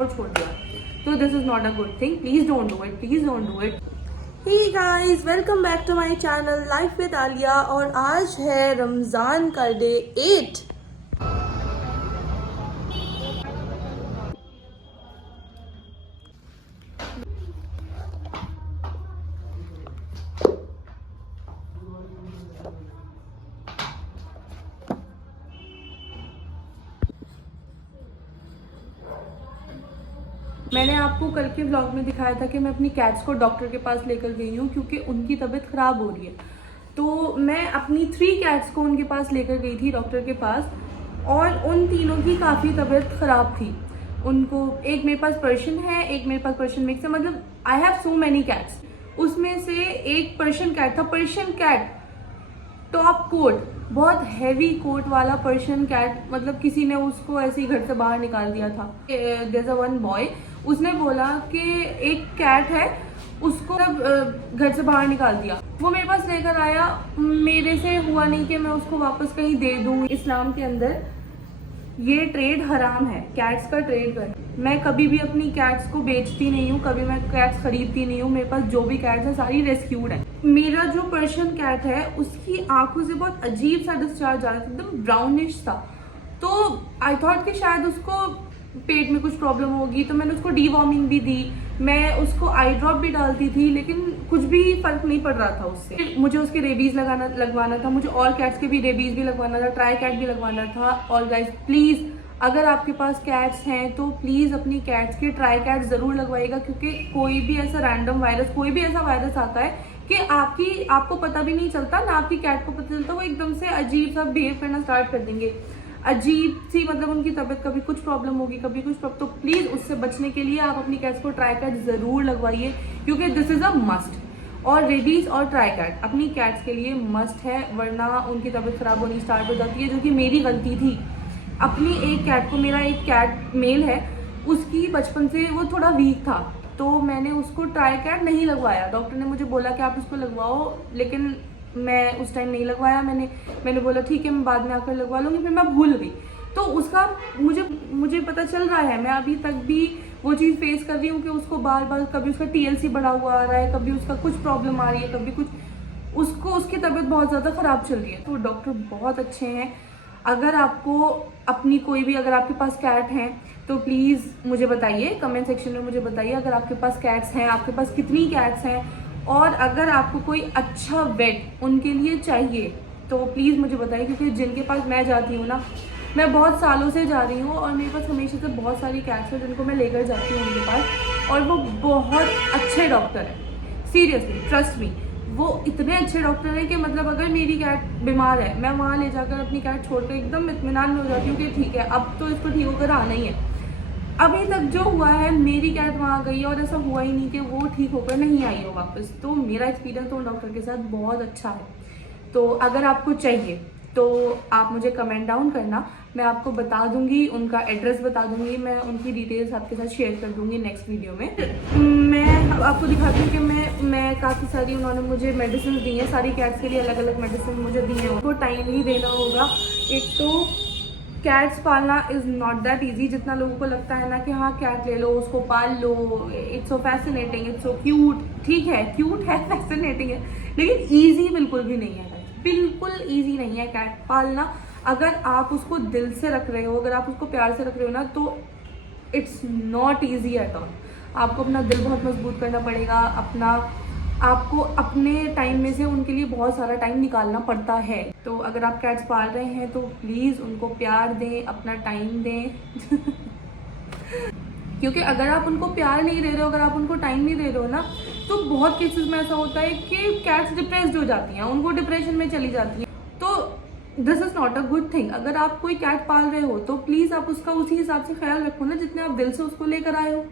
और छोड़ दिया, तो this is not a good thing. Please don't do it, please don't do it. Hey guys, welcome back to my channel life with Alia. और आज है रमजान का डे 8. मैंने आपको कल के व्लॉग में दिखाया था कि मैं अपनी कैट्स को डॉक्टर के पास लेकर गई हूँ क्योंकि उनकी तबीयत ख़राब हो रही है. तो मैं अपनी 3 कैट्स को उनके पास लेकर गई थी डॉक्टर के पास, और उन तीनों की काफ़ी तबीयत ख़राब थी. उनको, एक मेरे पास पर्शियन है, एक मेरे पास पर्शियन मिक्स है, मतलब I have so many cats. उसमें से एक पर्शियन कैट था. पर्शियन कैट टॉप कोट, बहुत हैवी कोट वाला पर्शियन कैट, मतलब किसी ने उसको ऐसे ही घर से बाहर निकाल दिया था. There is a one boy, उसने बोला कि एक कैट है, उसको घर से बाहर निकाल दिया. वो मेरे पास लेकर आया. मेरे से हुआ नहीं कि मैं उसको वापस कहीं दे दूं. इस्लाम के अंदर ये ट्रेड हराम है, कैट्स का ट्रेड करना. मैं कभी भी अपनी कैट्स को बेचती नहीं हूँ, कभी मैं कैट्स खरीदती नहीं हूँ. मेरे पास जो भी कैट्स हैं सारी रेस्क्यूड है. मेरा जो पर्शियन कैट है उसकी आंखों से बहुत अजीब सा डिस्चार्ज आ रहा था, एकदम ब्राउनिश था. तो आई थॉट कि शायद उसको पेट में कुछ प्रॉब्लम होगी, तो मैंने उसको डीवॉर्मिंग भी दी. मैं उसको आई ड्रॉप भी डालती थी, लेकिन कुछ भी फर्क नहीं पड़ रहा था उससे. मुझे उसके रेबीज लगवाना था. मुझे और कैट्स के भी रेबीज भी लगवाना था, ट्राई कैट भी लगवाना था. और गाइस प्लीज, अगर आपके पास कैट्स हैं तो प्लीज अपनी कैट्स के ट्राई कैट जरूर लगवाइएगा, क्योंकि कोई भी ऐसा रैंडम वायरस, कोई भी ऐसा वायरस आता है कि आपको पता भी नहीं चलता ना, आपकी कैट को पता चलता, वो एकदम से अजीब सा बिहेव करना स्टार्ट कर देंगे. अजीब सी, मतलब उनकी तबीयत, कभी कुछ प्रॉब्लम होगी, कभी कुछ प्रॉब्लम. तो प्लीज उससे बचने के लिए आप अपनी कैट्स को ट्राई कैट जरूर लगवाइए, क्योंकि दिस इज अ मस्ट. और रेबीज और ट्राई कैट अपनी कैट्स के लिए मस्ट है, वरना उनकी तबीयत खराब होनी स्टार्ट हो जाती है, जो कि मेरी गलती थी. अपनी एक कैट को, मेरा एक कैट मेल है, उसकी बचपन से वो थोड़ा वीक था, तो मैंने उसको ट्राई कैट नहीं लगवाया. डॉक्टर ने मुझे बोला कि आप उसको लगवाओ, लेकिन मैं उस टाइम नहीं लगवाया. मैंने बोला ठीक है, मैं बाद में आकर लगवा लूँगी, फिर मैं भूल गई. तो उसका मुझे पता चल रहा है, मैं अभी तक भी वो चीज़ फेस कर रही हूँ कि उसको बार बार कभी उसका TLC बढ़ा हुआ आ रहा है, कभी उसका कुछ प्रॉब्लम आ रही है, कभी कुछ, उसकी तबीयत बहुत ज़्यादा ख़राब चल रही है. तो डॉक्टर बहुत अच्छे हैं. अगर आपको अपनी कोई भी, अगर आपके पास कैट हैं तो प्लीज़ मुझे बताइए, कमेंट सेक्शन में मुझे बताइए अगर आपके पास कैट्स हैं, आपके पास कितनी कैट्स हैं. और अगर आपको कोई अच्छा वेट उनके लिए चाहिए तो प्लीज़ मुझे बताइए, क्योंकि जिनके पास मैं जाती हूँ ना, मैं बहुत सालों से जा रही हूँ और मेरे पास हमेशा से बहुत सारी कैट्स हैं जिनको मैं लेकर जाती हूँ उनके पास, और वो बहुत अच्छे डॉक्टर हैं. सीरियसली, ट्रस्ट मी, वो इतने अच्छे डॉक्टर हैं कि मतलब अगर मेरी कैट बीमार है, मैं वहाँ ले जाकर अपनी कैट छोड़कर एकदम इत्मीनान में हो जाती हूँ कि ठीक है, अब तो इसको ठीक होकर आना ही है. अभी तक जो हुआ है, मेरी कैट वहाँ गई और ऐसा हुआ ही नहीं कि वो ठीक होकर नहीं आई हो वापस. तो मेरा एक्सपीरियंस तो डॉक्टर के साथ बहुत अच्छा है. तो अगर आपको चाहिए तो आप मुझे कमेंट डाउन करना, मैं आपको बता दूंगी, उनका एड्रेस बता दूंगी, मैं उनकी डिटेल्स आपके साथ शेयर कर दूंगी नेक्स्ट वीडियो में. मैं आपको दिखाती हूँ कि मैं काफ़ी सारी, उन्होंने मुझे मेडिसिन दी हैं, सारी कैट्स के लिए अलग अलग मेडिसिन मुझे दी हैं. उनको टाइम ही देना होगा. एक तो कैट्स पालना इज़ नॉट दैट ईजी, जितना लोगों को लगता है ना कि हाँ कैट ले लो, उसको पाल लो, it's so fascinating, it's so cute. ठीक है, क्यूट है, फैसिनेटिंग है, लेकिन ईजी बिल्कुल भी नहीं है. बिल्कुल ईजी नहीं है कैट पालना. अगर आप उसको दिल से रख रहे हो, अगर आप उसको प्यार से रख रहे हो ना, तो it's not easy at all. आपको अपना दिल बहुत मजबूत करना पड़ेगा, आपको अपने टाइम में से उनके लिए बहुत सारा टाइम निकालना पड़ता है. तो अगर आप कैट्स पाल रहे हैं तो प्लीज़ उनको प्यार दें, अपना टाइम दें. क्योंकि अगर आप उनको प्यार नहीं दे रहे हो, अगर आप उनको टाइम नहीं दे रहे हो ना, तो बहुत केसेस में ऐसा होता है कि कैट्स डिप्रेस्ड हो जाती हैं, उनको डिप्रेशन में चली जाती हैं. तो this is not a good thing. अगर आप कोई कैट पाल रहे हो तो प्लीज़ आप उसका उसी हिसाब से ख्याल रखो ना, जितने आप दिल से उसको लेकर आए हो.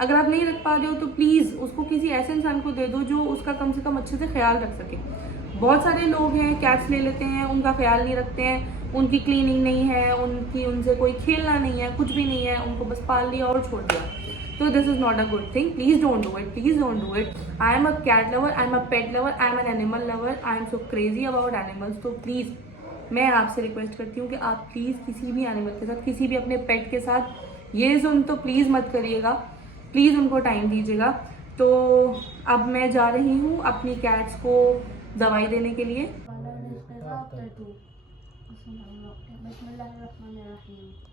अगर आप नहीं रख पा रहे हो तो प्लीज़ उसको किसी ऐसे इंसान को दे दो जो उसका कम से कम अच्छे से ख्याल रख सके. बहुत सारे लोग हैं कैट्स ले लेते हैं, उनका ख्याल नहीं रखते हैं, उनकी क्लीनिंग नहीं है, उनसे कोई खेलना नहीं है, कुछ भी नहीं है, उनको बस पाल लिया और छोड़ दिया. तो this is not a good thing. Please don't do it, please don't do it. I am a cat lover, I am a pet lover, I am an animal lover, I am so crazy about animals. तो please मैं आपसे request करती हूँ कि आप please किसी भी animal के साथ, किसी भी अपने पेट के साथ ये जुल्म तो प्लीज़ मत करिएगा, प्लीज़ उनको टाइम दीजिएगा। तो अब मैं जा रही हूँ अपनी कैट्स को दवाई देने के लिए। बिस्मिल्लाहिर्रहमानिर्रहीम।